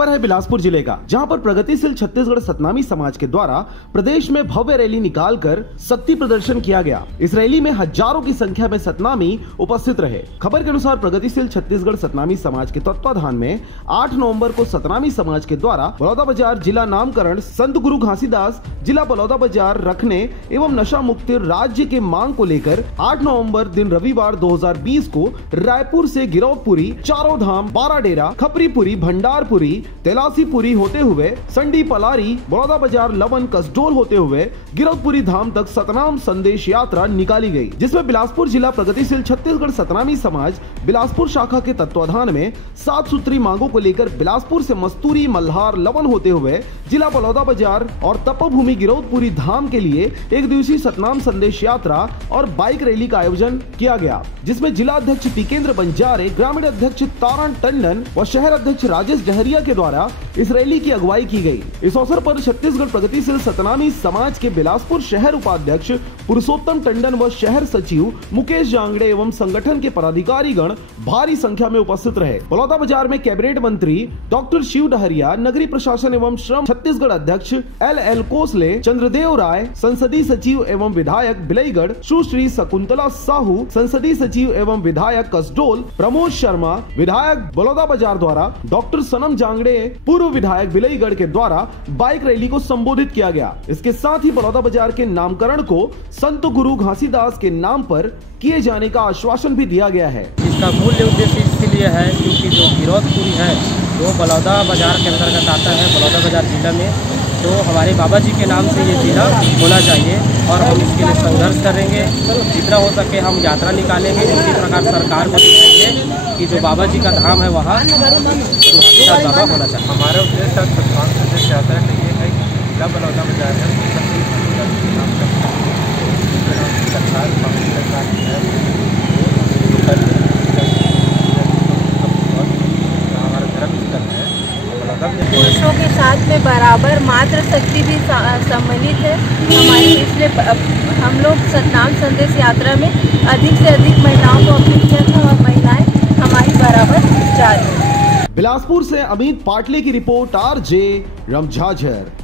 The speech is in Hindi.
खबर है बिलासपुर जिले का, जहां पर प्रगतिशील छत्तीसगढ़ सतनामी समाज के द्वारा प्रदेश में भव्य रैली निकालकर शक्ति प्रदर्शन किया गया। इस रैली में हजारों की संख्या में सतनामी उपस्थित रहे। खबर के अनुसार प्रगतिशील छत्तीसगढ़ सतनामी समाज के तत्वाधान में 8 नवंबर को सतनामी समाज के द्वारा बलौदाबाजार जिला नामकरण, संत गुरु घासीदास जिला बलौदाबाजार रखने एवं नशा मुक्ति राज्य के मांग को लेकर 8 नवंबर दिन रविवार 2020 को रायपुर से गिरौदपुरी, चारों धाम, बाराडेरा, खपरीपुरी, भंडारपुरी, तेलासीपुरी होते हुए संडी पलारी, बलौदाबाजार, लवन, कसडोल होते हुए गिरौदपुरी धाम तक सतनाम संदेश यात्रा निकाली गई, जिसमें बिलासपुर जिला प्रगतिशील छत्तीसगढ़ सतनामी समाज बिलासपुर शाखा के तत्वाधान में 7 सूत्री मांगों को लेकर बिलासपुर से मस्तूरी, मल्हार, लवन होते हुए जिला बलौदाबाजार और तपोभूमि गिरौदपुरी धाम के लिए एक दिवसीय सतनाम संदेश यात्रा और बाइक रैली का आयोजन किया गया, जिसमें जिला अध्यक्ष टिकेंद्र बंजारे, ग्रामीण अध्यक्ष तारण टंडन व शहर अध्यक्ष राजेश डहरिया के द्वारा इस रैली की अगुवाई की गई। इस अवसर पर छत्तीसगढ़ प्रगतिशील सतनामी समाज के बिलासपुर शहर उपाध्यक्ष पुरुषोत्तम टंडन व शहर सचिव मुकेश जांगड़े एवं संगठन के पदाधिकारी गण भारी संख्या में उपस्थित रहे। बलौदाबाजार में कैबिनेट मंत्री डॉक्टर शिव डहरिया, नगरीय प्रशासन एवं श्रम छत्तीसगढ़ अध्यक्ष LL कोसले, चंद्रदेव राय, संसदीय सचिव एवं विधायक बिलईगढ़, सुश्री शकुंतला साहू, संसदीय सचिव एवं विधायक कसडोल, प्रमोद शर्मा, विधायक बलौदाबाजार द्वारा डॉक्टर सनम जांगड़े, पूर्व विधायक बिलईगढ़ के द्वारा बाइक रैली को संबोधित किया गया। इसके साथ ही बलौदाबाजार के नामकरण को संत गुरु घासीदास के नाम पर किए जाने का आश्वासन भी दिया गया है। इसका मूल उद्देश्य इसलिए है क्योंकि जो गिरौदपुरी है वो बलौदाबाजार के अंतर्गत आता है, बलौदाबाजार जिला में। तो हमारे बाबा जी के नाम से ये जिला होना चाहिए और हम इसके लिए संघर्ष करेंगे। जितना हो सके हम यात्रा निकालेंगे, इसी प्रकार सरकार को दिखाएंगे कि जो बाबा जी का धाम है वहाँ बाबा होना चाहिए। हमारा उद्देश्य सतनाम संदेश यात्रा का ये है कि जिला बलौदाबाजार है पुरुषों के साथ में बराबर मातृशक्ति भी सम्मिलित है हमारी, इसलिए हम लोग सतनाम संदेश यात्रा में अधिक से अधिक महिलाओं को अपील किया था और महिलाएं हमारी बराबर जा रही हैं। बिलासपुर से अमित पाटले की रिपोर्ट, RJ रमझाझर।